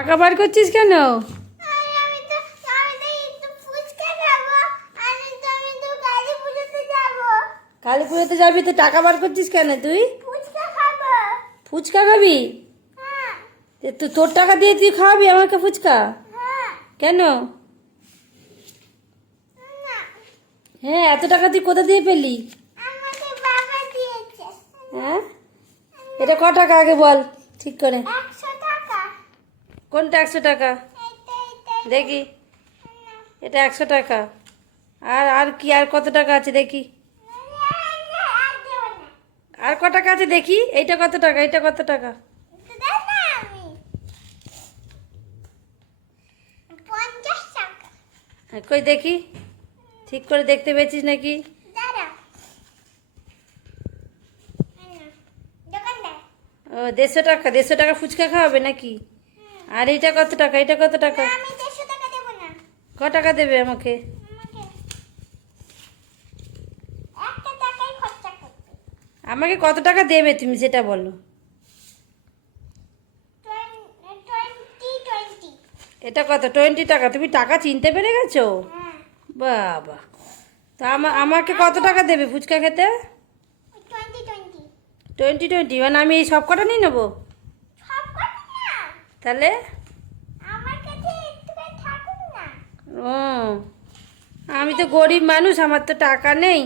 টাকা বার করছিস কেন? কালী পুজোতে যাবি তো টাকা বার করছিস কেন তুই? ফুচকা খাবি? তোর টাকা দিয়ে তুই খাওয়াবি আমাকে ফুচকা? কেন? হ্যাঁ, এত টাকা তুই কোথা দিয়ে পেলি? হ্যাঁ, এটা ক টাকা আগে বল ঠিক করে। কোনটা 100 টাকা? দেখি, এটা 100 টাকা। আর আর কি, আর কত টাকা আছে দেখি? আর ক টাকা আছে দেখি? এইটা কত টাকা? এটা কত টাকা? কই দেখি, ঠিক করে দেখতে পেয়েছিস নাকি? ও 150 টাকা। 150 টাকা ফুচকা খাওয়াবে নাকি? আর এটা কত টাকা? এটা কত টাকা? ক টাকা দেবে আমাকে? আমাকে কত টাকা দেবে তুমি সেটা বলো। এটা কত? 20 টাকা। তুমি টাকা চিনতে পেরে গেছো? বাবা, তো আমাকে কত টাকা দেবে ফুচকা খেতে? 20 মানে আমি এই সব কটা নিয়ে নেবো তাহলে? ও, আমি তো গরিব মানুষ, আমার তো টাকা নেই।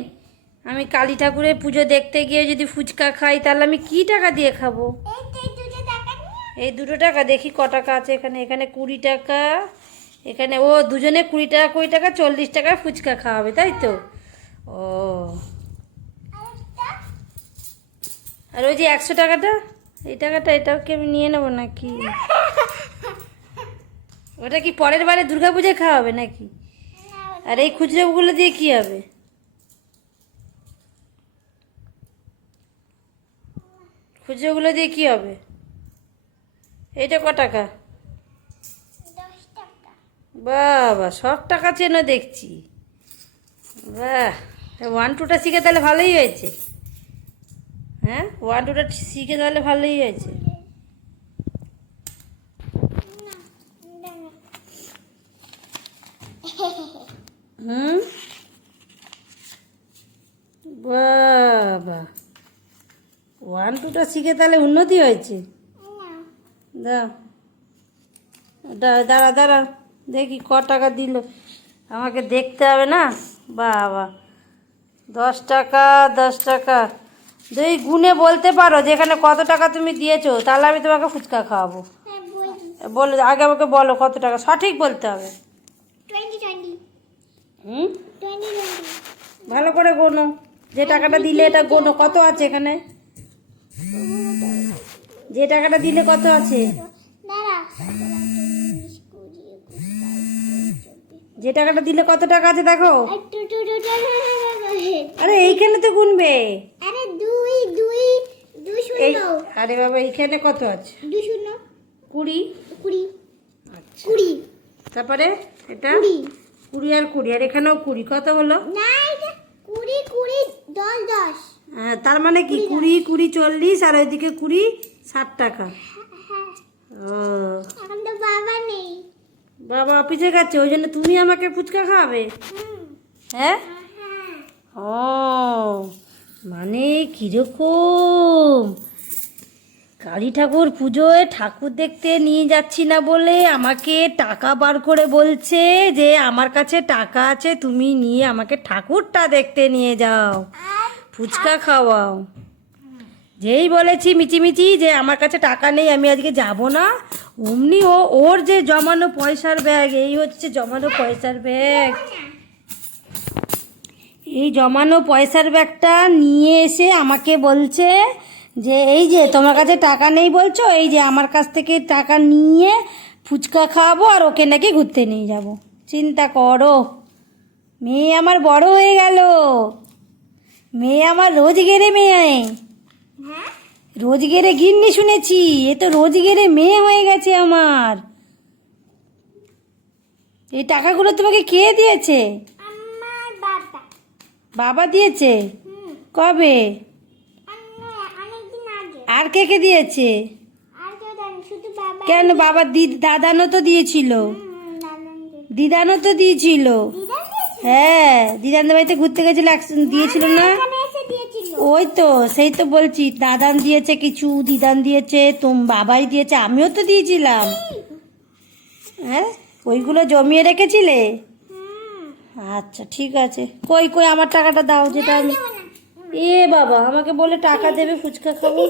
আমি কালী ঠাকুরের পুজো দেখতে গিয়ে যদি ফুচকা খাই তাহলে আমি কি টাকা দিয়ে খাবো? এই 2 টাকা। দেখি ক টাকা আছে এখানে। এখানে 20 টাকা। এখানে ও দুজনে 20 টাকা 20 টাকা 40 টাকায় ফুচকা খাওয়াবে, তাই তো? ও, আর ওই যে 100 টাকাটা, এই টাকাটা, এটাও কি আমি নিয়ে নেবো নাকি? ওটা কি পরের বারে দুর্গা পুজোয় খাওয়াবে নাকি? আর এই খুচরোগুলো দিয়ে কি হবে? খুচরোগুলো দিয়ে কি হবে? এইটা ক টাকা? বাবা, সব টাকা চেনো দেখছি। বাহ, 1 2টা শিখে তাহলে ভালোই হয়েছে। হ্যাঁ, 1 2টা শিখে তাহলে ভালোই হয়েছে। হুম, বাবা, 1 2টা শিখে তাহলে উন্নতি হয়েছে। দাও, দাঁড়া দাঁড়া, দেখি ক টাকা দিল। আমাকে দেখতে হবে না? বাবা, 10 টাকা 10 টাকা। যদি গুনে বলতে পারো যে এখানে কত টাকা তুমি দিয়েছো তাহলে আমি তোমাকে ফুচকা খাওয়াবো। বলো, আগে আমাকে বলো কত টাকা, সঠিক বলতে হবে। হুম, ভালো করে গোনো। যে টাকাটা দিলে এটা গোনো, কত আছে এখানে? যে টাকাটা দিলে কত আছে? যে টাকাটা দিলে কত টাকা আছে দেখো। আরে এইখানে তো গুনবে। আরে বাবা, এইখানে কত আছে? 20। আচ্ছা, তারপরে এটা 20 আর 20, আর এখানেও 20। কত হলো? হ্যাঁ, তার মানে কি 20 20 40, আর ওইদিকে 20 60 টাকা। ও, বাবা অফিসে গেছে, ওই জন্য তুমি আমাকে ফুচকা খাওয়াবে? হ্যাঁ। ও, মানে কিরকম, কালী ঠাকুর পুজোয় ঠাকুর দেখতে নিয়ে যাচ্ছি না বলে আমাকে টাকা বার করে বলছে যে আমার কাছে টাকা আছে, তুমি নিয়ে আমাকে ঠাকুরটা দেখতে নিয়ে যাও, ফুচকা খাওয়াও। যেই বলেছি মিচিমিচি যে আমার কাছে টাকা নেই, আমি আজকে যাব না, অমনি ওর যে জমানো পয়সার ব্যাগ, এই হচ্ছে জমানো পয়সার ব্যাগ। এই জমানো পয়সার ব্যাগটা নিয়ে এসে আমাকে বলছে যে এই যে তোমার কাছে টাকা নেই বলছো, এই যে আমার কাছ থেকে টাকা নিয়ে ফুচকা খাওয়াবো আর ওকে নাকি ঘুরতে নিয়ে যাব। চিন্তা করো, মেয়ে আমার বড় হয়ে গেল। মেয়ে আমার রোজগেরে মেয়ে, রোজগেরে গিন্নি শুনেছি, এ তো রোজগেরে মেয়ে হয়ে গেছে আমার। এই টাকাগুলো তোমাকে কে দিয়েছে? বাবা দিয়েছে? কবে? আর কে কে দিয়েছে? কেন বাবা দাদানও তো দিয়েছিল, দিদানও তো দিয়েছিল। হ্যাঁ, দিদানদের বাড়িতে ঘুরতে গেছিল, দিয়েছিল না? ওই তো, সেই তো বলছি, দাদান দিয়েছে কিছু, দিদান দিয়েছে, বাবাই দিয়েছে, আমিও তো দিয়েছিলাম। হ্যাঁ, ওইগুলো জমিয়ে রেখেছিলে? আচ্ছা ঠিক আছে। কই কই আমার টাকাটা দাও, যেটা আমি বাবা আমাকে বলে টাকা দেবে ফুচকা খাবো।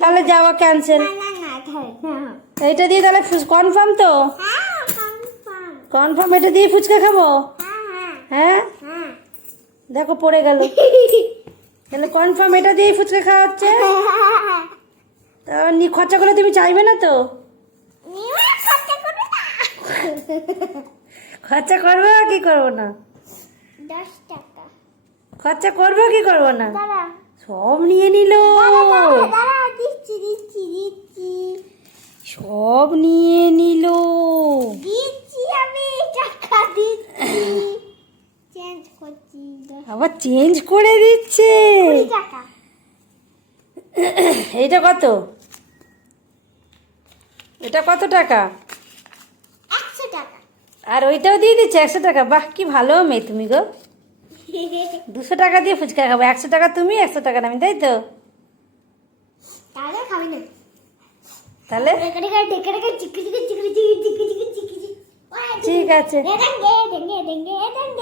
তাহলে যাওয়া ক্যান্সেল। এইটা দিয়ে তাহলে কনফার্ম তো? কনফার্ম এটা দিয়ে ফুচকা খাবো? হ্যাঁ, দেখো পড়ে গেল। তাহলে কনফার্ম এটা দিয়ে ফুচকা খাওয়া হচ্ছে? খরচা করে তুমি চাইবে না তো? খরচা করবো কি করবো না? 10 টাকা খরচা করবো কি করবো না? সব নিয়ে নিল, সব নিয়ে নিল। আমি টাকা দিচ্ছি, চেঞ্জ করছি, আবার চেঞ্জ করে দিচ্ছে। 20 টাকা। এইটা কত? এটা কত টাকা? 100 টাকা। আর ওইটাও দিয়ে দিচ্ছে 100 টাকা। বাহ, কি ভালো মেয়ে তুমি গো। 200 টাকা দিয়ে ফুচকা খাবো, 100 টাকা তুমি, 100 টাকা আমি, তাই তো? তাহলে খাবি না? তাহলে ঠিক আছে।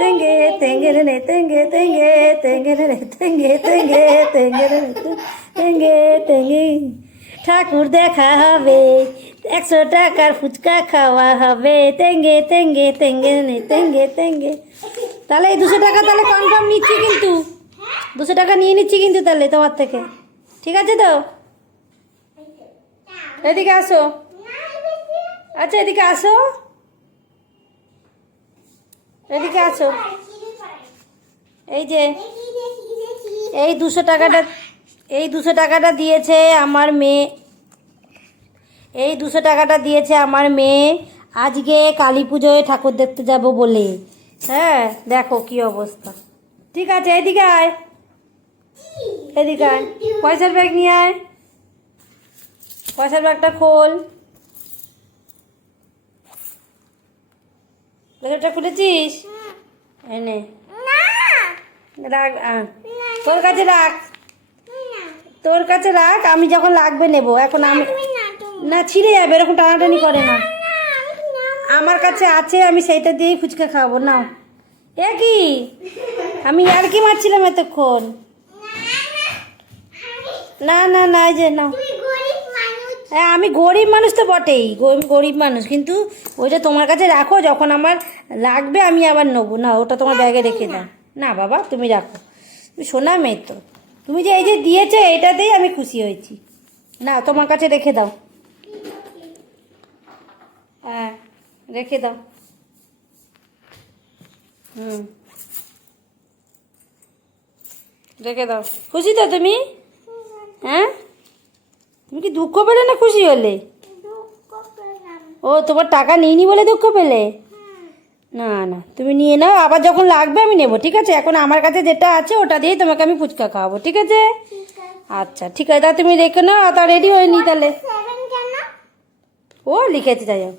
তেঙ্গে তেঙ্গে রে নে, তেঙ্গে তেঙ্গে তেঙ্গে রে নে, তেঙ্গে তেঙ্গে তেঙ্গে রে নে, তেঙ্গে তেঙ্গে। ঠাকুর দেখা হবে, 100 টাকার ফুচকা খাওয়া হবে, তেঙ্গে তেঙ্গে তেঙ্গে রে নে, তেঙ্গে তেঙ্গে। তাহলে এই 200 টাকা তাহলে কনফার্ম নিচ্ছি কিন্তু, 200 টাকা নিয়ে নিচ্ছি কিন্তু তাহলে তোমার থেকে, ঠিক আছে তো? এদিকে আসো। আচ্ছা এদিকে আসো, এদিকে আসো। এই যে এই 200 টাকাটা, এই 200 টাকাটা দিয়েছে আমার মেয়ে, এই 200 টাকাটা দিয়েছে আমার মেয়ে আজকে কালী পুজোয় ঠাকুর দেখতে যাব বলে। হ্যাঁ, দেখো কি অবস্থা। ঠিক আছে, এদিকে আয়, এদিকে আয়, পয়সার ব্যাগ নিয়ে আয়, পয়সার ব্যাগটা খোল। ব্যাগটা খুলেছিস? এনে রাখ, তোর কাছে রাখ, তোর কাছে রাখ, আমি যখন লাগবে নেব। এখন আমি না, ছিঁড়ে যাবে, এরকম টানাটানি করে না। আমার কাছে আছে, আমি সেইটা দিয়েই ফুচকা খাওয়াবো। নাও। এ কি, আমি আর কি মারছিলাম এতক্ষণ। না না না, এই যে নাও। হ্যাঁ, আমি গরিব মানুষ তো বটেই, গরিব মানুষ, কিন্তু ওইটা তোমার কাছে রাখো, যখন আমার লাগবে আমি আবার নেবো। না, ওটা তোমার ব্যাগে রেখে দাও। না বাবা, তুমি রাখো, তুমি শোনা মেয়ে তো। তুমি যে এই যে দিয়েছো, এইটাতেই আমি খুশি হয়েছি। না, তোমার কাছে রেখে দাও। হ্যাঁ, রেখে দাও। হুম, রেখে দাও। খুশি তো তুমি? হ্যাঁ, তুমি কি দুঃখ পেলে না খুশি হলে? ও, তোমার টাকা নিইনি বলে দুঃখ পেলে? না না, তুমি নিয়ে নাও, আবার যখন লাগবে আমি নেবো, ঠিক আছে? এখন আমার কাছে যেটা আছে ওটা দিয়েই তোমাকে আমি ফুচকা খাওয়াবো, ঠিক আছে? আচ্ছা ঠিক আছে, তা তুমি রেখে নাও, তা রেডি হয়ে নি তাহলে। ও লিখেছি, তাই হোক।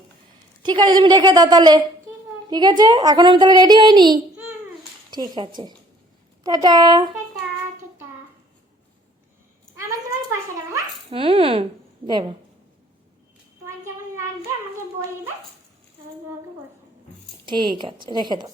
ঠিক আছে, তুমি রেখে দাও তাহলে, ঠিক আছে? এখন আমি তাহলে রেডি হইনি। ঠিক আছে, টাটা। হুম, দেবো। ঠিক আছে, রেখে দাও।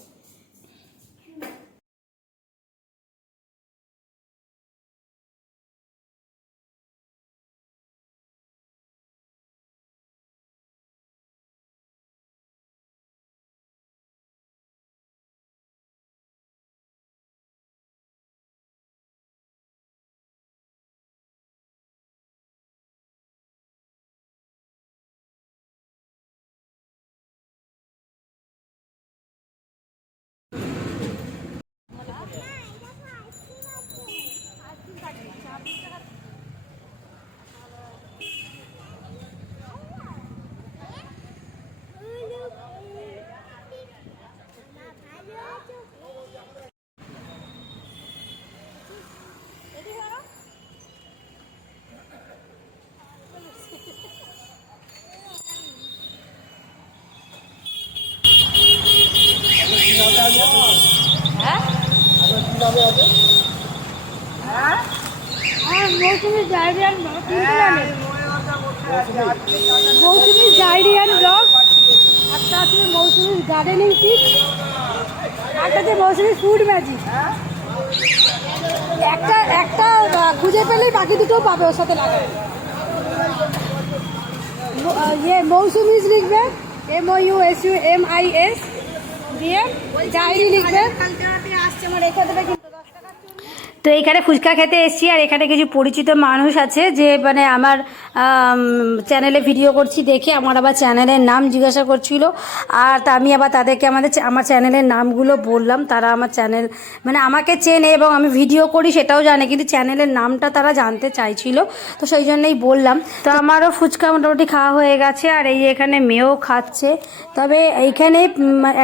মৌসুমি ডায়েরিয়ান মৌসুমি ডায়েরিয়ান ব্লগ, একটা আছে মৌসুমি গার্ডেনিং টিপস, একটা আছে মৌসুমি ফুড ম্যাজিক। একটা একটা খুঁজে পেলেই বাকি দুটোও পাবে ওর সাথে লাগাবে। ইয়ে মৌসুমিজ লিখবে, MOUSUMIS দিয়ে ডায়েরি লিখবে। আসছে আমার এখানে কিন্তু। তো এইখানে ফুচকা খেতে এসেছি, আর এখানে কিছু পরিচিত মানুষ আছে যে মানে আমার চ্যানেলে ভিডিও করছি দেখে আমার আবার চ্যানেলের নাম জিজ্ঞাসা করছিল, আর তা আমি আবার তাদেরকে আমার চ্যানেলের নামগুলো বললাম। তারা আমার চ্যানেল মানে আমাকে চেনে এবং আমি ভিডিও করি সেটাও জানে, কিন্তু চ্যানেলের নামটা তারা জানতে চাইছিল, তো সেই জন্যই বললাম। তো আমারও ফুচকা মোটামুটি খাওয়া হয়ে গেছে, আর এই এখানে মেয়েও খাচ্ছে। তবে এইখানে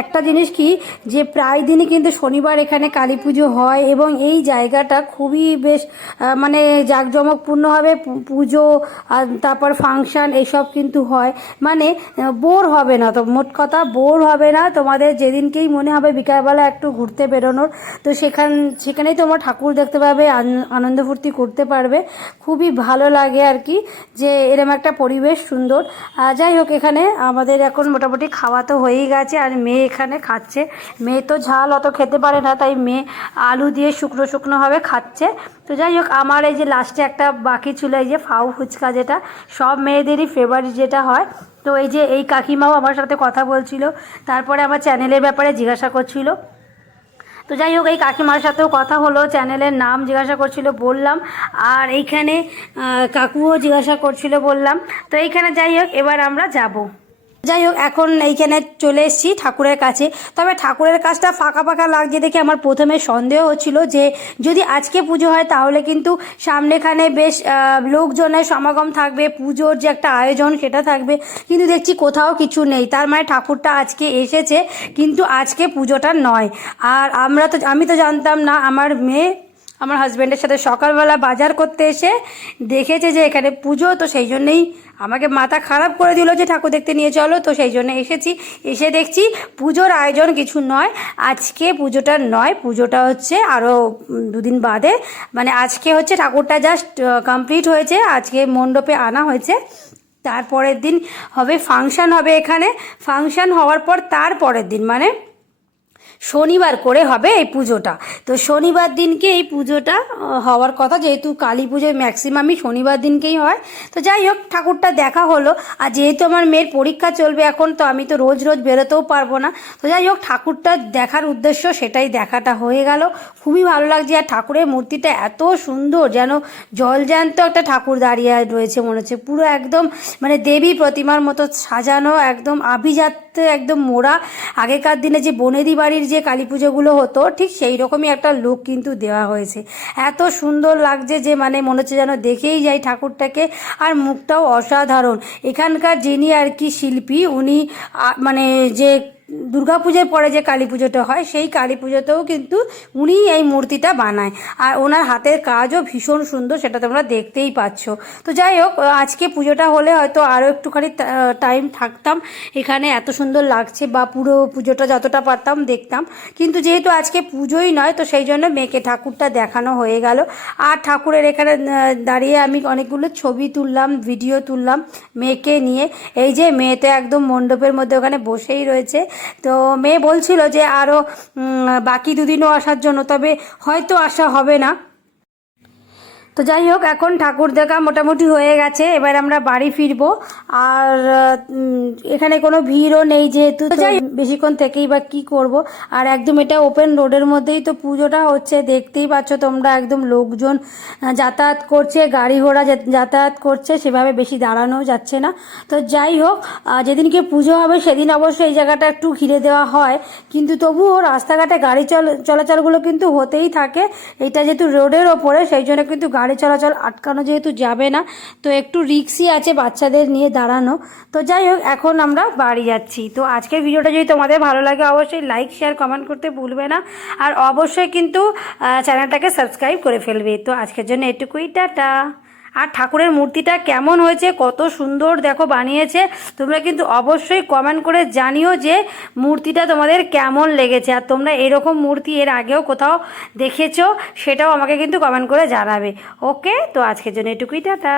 একটা জিনিস কি, যে প্রায় দিনই কিন্তু শনিবার এখানে কালী পুজো হয়, এবং এই জায়গাটা খুবই বেশ মানে জাঁকজমকপূর্ণভাবে পুজো আর তারপর ফাংশন এইসব কিন্তু হয়, মানে বোর হবে না। তো মোট কথা বোর হবে না তোমাদের, যেদিনকেই মনে হবে বিকালবেলা একটু ঘুরতে বেরোনোর, তো সেখানেই তোমরা ঠাকুর দেখতে পাবে, আনন্দ ফুর্তি করতে পারবে। খুবই ভালো লাগে আর কি, যে এরকম একটা পরিবেশ সুন্দর। যাই হোক, এখানে আমাদের এখন মোটামুটি খাওয়া তো হয়েই গেছে, আর মেয়ে এখানে খাচ্ছে। মেয়ে তো ঝাল অত খেতে পারে না, তাই মেয়ে আলু দিয়ে শুকনো শুকনোভাবে খাচ্ছে। তো যাই হোক, আমার এই যে লাস্টে একটা বাকি ছিল, এই যে ফাউ ফুচকা, যেটা সব মেয়েদেরই ফেভারিট যেটা হয়। তো এই যে এই কাকিমাও আমার সাথে কথা বলছিল, তারপরে আমার চ্যানেলের ব্যাপারে জিজ্ঞাসা করছিল। তো যাই হোক, এই কাকিমার সাথেও কথা হলো, চ্যানেলের নাম জিজ্ঞাসা করছিল, বললাম। আর এইখানে কাকুও জিজ্ঞাসা করছিল, বললাম। তো এইখানে যাই হোক, এবার আমরা যাব। যাই হোক, এখন এইখানে চলে এসেছি ঠাকুরের কাছে। তবে ঠাকুরের কাছটা ফাঁকা ফাঁকা লাগছে দেখে আমার প্রথমে সন্দেহ হচ্ছিল যে যদি আজকে পুজো হয় তাহলে কিন্তু সামনেখানে বেশ লোকজনের সমাগম থাকবে, পুজোর যে একটা আয়োজন সেটা থাকবে, কিন্তু দেখছি কোথাও কিছু নেই। তার মানে ঠাকুরটা আজকে এসেছে, কিন্তু আজকে পুজোটা নয়। আর আমি তো জানতাম না। আমার মেয়ে আমার হাজব্যান্ডের সাথে সকালবেলা বাজার করতে এসে দেখেছে যে এখানে পুজো, তো সেই জন্যেই আমাকে মাথা খারাপ করে দিল যে ঠাকুর দেখতে নিয়ে চলো। তো সেই জন্য এসেছি, এসে দেখছি পুজোর আয়োজন কিছু নয়, আজকে পুজোটা নয়, পুজোটা হচ্ছে আরও দুদিন বাদে। মানে আজকে হচ্ছে ঠাকুরটা জাস্ট কমপ্লিট হয়েছে, আজকে মণ্ডপে আনা হয়েছে। তারপরের দিন হবে ফাংশন, হবে এখানে ফাংশন হওয়ার পর তারপরের দিন মানে শনিবার করে হবে এই পুজোটা। তো শনিবার দিনকে এই পুজোটা হওয়ার কথা, যেহেতু কালী পুজোয় ম্যাক্সিমামই শনিবার দিনকেই হয়। তো যাই হোক, ঠাকুরটা দেখা হলো। আর যেহেতু আমার মেয়ের পরীক্ষা চলবে এখন, তো আমি তো রোজ রোজ বেরোতেও পারবো না। তো যাই হোক, ঠাকুরটা দেখার উদ্দেশ্য সেটাই দেখাটা হয়ে গেল। খুবই ভালো লাগছে, আর ঠাকুরের মূর্তিটা এত সুন্দর, যেন জলজ্যান্ত একটা ঠাকুর দাঁড়িয়ে রয়েছে মনে হচ্ছে, পুরো একদম মানে দেবী প্রতিমার মতো সাজানো, একদম আভিজাত্যে একদম মোড়া। আগেকার দিনে যে বনেদি বাড়ির যে কালী পুজোগুলো হতো, ঠিক সেই রকমই একটা লুক কিন্তু দেওয়া হয়েছে। এত সুন্দর লাগছে যে মানে মনে হচ্ছে যেন দেখেই যাই ঠাকুরটাকে। আর মুখটাও অসাধারণ। এখানকার যিনি আর কি শিল্পী, উনি মানে যে দুর্গাপুজোর পরে যে কালী পুজোটা হয়, সেই কালী পুজোতেও কিন্তু উনি এই মূর্তিটা বানায়, আর ওনার হাতের কাজও ভীষণ সুন্দর, সেটা তোমরা দেখতেই পাচ্ছ। তো যাই হোক, আজকে পুজোটা হলে হয়তো আরও একটুখানি টাইম থাকতাম এখানে, এত সুন্দর লাগছে, বা পুরো পুজোটা যতটা পারতাম দেখতাম। কিন্তু যেহেতু আজকে পুজোই নয়, তো সেই জন্য মেয়েকে ঠাকুরটা দেখানো হয়ে গেল। আর ঠাকুরের এখানে দাঁড়িয়ে আমি অনেকগুলো ছবি তুললাম, ভিডিও তুললাম মেয়েকে নিয়ে। এই যে মেয়ে তো একদম মণ্ডপের মধ্যে ওখানে বসেই রয়েছে। তো মেয়ে বলছিল যে আরও বাকি দুদিনও আসার জন্য, তবে হয়তো আসা হবে না। তো যাই হোক, এখন ঠাকুর দেখা মোটামুটি হয়ে গেছে, এবার আমরা বাড়ি ফিরবো। আর এখানে কোনো ভিড়ও নেই যেহেতু, যাই বেশিক্ষণ থেকেই বা কী করব। আর একদম এটা ওপেন রোডের মধ্যেই তো পুজোটা হচ্ছে, দেখতেই পাচ্ছ তোমরা, একদম লোকজন যাতায়াত করছে, গাড়ি ঘোড়া যাতায়াত করছে, সেভাবে বেশি দাঁড়ানো যাচ্ছে না। তো যাই হোক, যেদিনকে পুজো হবে সেদিন অবশ্যই এই জায়গাটা একটু ঘিরে দেওয়া হয়, কিন্তু তবুও রাস্তাঘাটে গাড়ি চলাচলগুলো কিন্তু হতেই থাকে। এটা যেহেতু রোডের ওপরে, সেই জন্য কিন্তু গাড়ি চলাচল আটকানো যেহেতু যাবে না, তো একটু রিস্কি আছে বাচ্চাদের নিয়ে দাঁড়ানো। তো যাই হোক, এখন আমরা বাড়ি যাচ্ছি। তো আজকের ভিডিওটা যদি তোমাদের ভালো লাগে অবশ্যই লাইক শেয়ার কমেন্ট করতে ভুলবে না, আর অবশ্যই কিন্তু চ্যানেলটাকে সাবস্ক্রাইব করে ফেলবে। তো আজকের জন্য এটুকুই, টাটা। আর ঠাকুরের মূর্তিটা কেমন হয়েছে, কত সুন্দর দেখো বানিয়েছে। তোমরা কিন্তু অবশ্যই কমেন্ট করে জানিও যে মূর্তিটা তোমাদের কেমন লেগেছে, আর তোমরা এরকম মূর্তি এর আগেও কোথাও দেখেছো সেটাও আমাকে কিন্তু কমেন্ট করে জানাবে। ওকে, তো আজকের জন্য এটুকুই, টাটা।